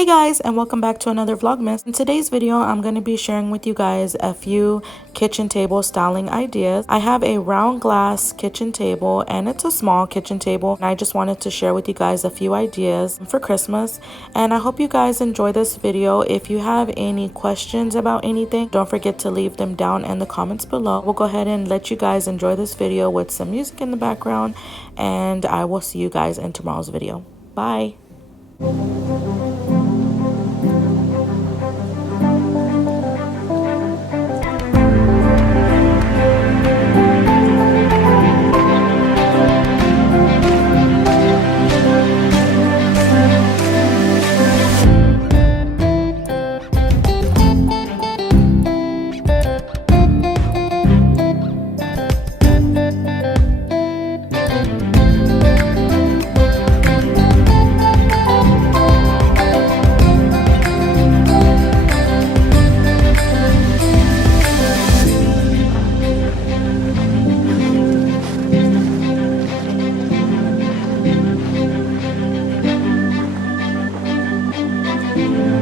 Hey guys, and welcome back to another Vlogmas. In today's video, I'm going to be sharing with you guys a few kitchen table styling ideas. I have a round glass kitchen table and it's a small kitchen table, and I just wanted to share with you guys a few ideas for Christmas, and I hope you guys enjoy this video. If you have any questions about anything, don't forget to leave them down in the comments below. We'll go ahead and let you guys enjoy this video with some music in the background, and I will see you guys in tomorrow's video. Bye. Thank you.